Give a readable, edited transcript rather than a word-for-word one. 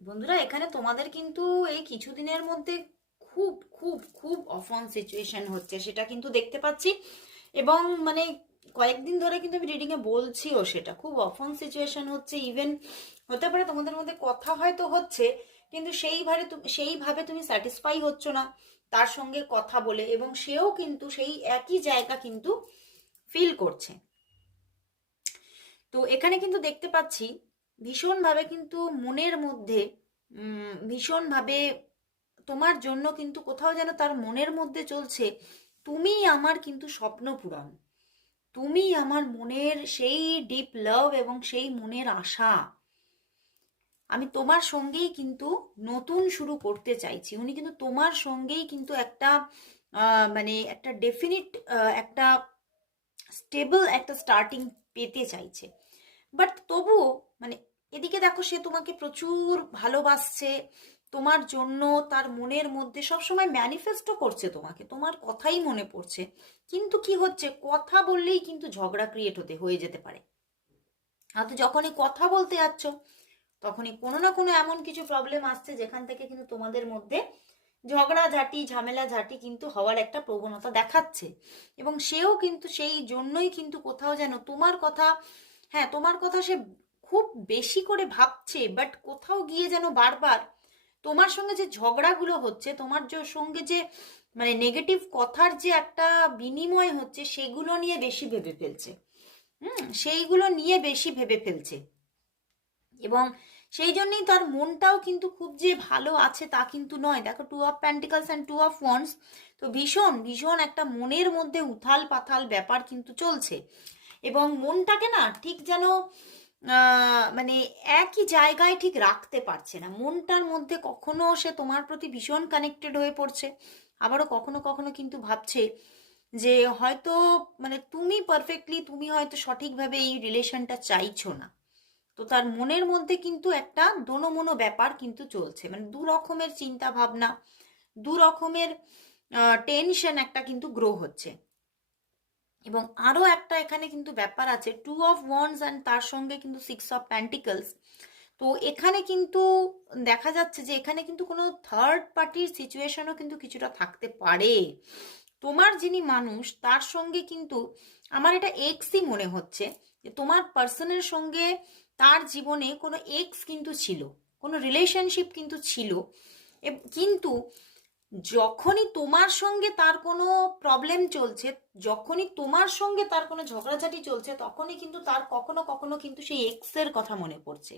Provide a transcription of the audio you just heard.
বন্ধুরা, এখানে তোমাদের কিন্তু এই কিছুদিনের মধ্যে খুব খুব খুব অফন সিচুয়েশন হচ্ছে, সেটা কিন্তু দেখতে পাচ্ছি। এবং মানে কয়েকদিন ধরে কিন্তু আমি রিডিংয়ে বলছিও, সেটা খুব অফন সিচুয়েশন হচ্ছে। ইভেন হতে পারে তোমাদের মধ্যে কথা হয়তো হচ্ছে, কিন্তু সেইভাবে তুমি স্যাটিসফাই হচ্ছ না তার সঙ্গে কথা বলে, এবং সেও কিন্তু সেই একই জায়গা কিন্তু ফিল করছে। তো এখানে কিন্তু দেখতে পাচ্ছি ভীষণভাবে কিন্তু মনের মধ্যে ভীষণভাবে তোমার জন্য কিন্তু কোথাও যেন তার মনের মধ্যে চলছে, তুমি আমার কিন্তু স্বপ্ন পূরণ, তুমি আমার মনের সেই ডিপ লাভ এবং সেই মনের আশা, আমি তোমার সঙ্গেই কিন্তু নতুন শুরু করতে চাইছি। উনি কিন্তু তোমার সঙ্গেই কিন্তু একটা মানে একটা ডেফিনিট একটা স্টেবল একটা স্টার্টিং পেতে চাইছে। বাট তবুও মানে এদিকে দেখো, সে তোমাকে প্রচুর ভালোবাসছে, তোমার জন্য তার মনের মধ্যে সবসময় ম্যানিফেস্টও করছে তোমাকে, তোমার কথাই মনে পড়ছে। কিন্তু কি হচ্ছে, কথা বললেই কিন্তু ঝগড়া ক্রিয়েট হয়ে যেতে পারে। আর তো যখনই কথা বলতে যাচ্ছ, তখনই কোনো না কোনো এমন কিছু প্রবলেম আসছে যেখান থেকে কিন্তু তোমাদের মধ্যে ঝগড়াঝাটি ঝামেলাঝাটি কিন্তু হওয়ার একটা প্রবণতা দেখাচ্ছে। এবং সেও কিন্তু সেই জন্যই কিন্তু কোথাও যেন তোমার কথা, হ্যাঁ তোমার কথা সে খুব বেশি করে ভাবছে, বাট কোথাও গিয়ে যেন বারবার তোমার সঙ্গে যে ঝগড়াগুলো হচ্ছে, তোমার সঙ্গে যে মানে নেগেটিভ কথার যে একটা বিনিময় হচ্ছে, সেগুলো নিয়ে বেশি ভেবে ফেলছে। সেইগুলো নিয়ে বেশি ভেবে ফেলছে। এবং সেই জন্যই তার মনটাও কিন্তু খুব যে ভালো আছে তা কিন্তু নয়। দেখো, 2 of pentacles and 2 of wands, তো ভীষণ ভীষণ একটা মনের মধ্যে উথাল পাথাল ব্যাপার কিন্তু চলছে। এবং মনটাকে না ঠিক যেন মানে একই জায়গায় ঠিক রাখতে পারছে না। মনটার মধ্যে কখনো সে তোমার প্রতি ভীষণ কানেক্টেড হয়ে পড়ছে, আবারও কখনো কখনো কিন্তু ভাবছে যে হয়তো মানে তুমি পারফেক্টলি, তুমি হয়তো সঠিকভাবে এই রিলেশনটা চাইছো না। তো তার মনের মধ্যে কিন্তু একটা দোনোমনো ব্যাপার কিন্তু চলছে, মানে দু রকমের চিন্তা ভাবনা, দু রকমের টেনশন একটা কিন্তু গ্রো হচ্ছে। এবং আরো একটা এখানে কিন্তু ব্যাপার আছে, 2 অফ ওয়ান্ডস অ্যান্ড তার সঙ্গে কিন্তু 6 অফ পেন্টিকলস। তো এখানে কিন্তু দেখা যাচ্ছে যে এখানে কিন্তু কোনো থার্ড পার্টির সিচুয়েশনও কিন্তু কিছুটা থাকতে পারে। তোমার যিনি মানুষ তার সঙ্গে কিন্তু আমার এটা এক্সই মনে হচ্ছে, যে তোমার পার্সনের সঙ্গে তার জীবনে কোনো এক্স কিন্তু ছিল, কোনো রিলেশনশিপ কিন্তু ছিল। কিন্তু যখনই তোমার সঙ্গে তার কোনো প্রবলেম চলছে, যখনই তোমার সঙ্গে তার কোনো ঝগড়াঝাটি চলছে, তখনই কিন্তু তার কখনো কখনো কিন্তু সেই এক্সের কথা মনে পড়ছে।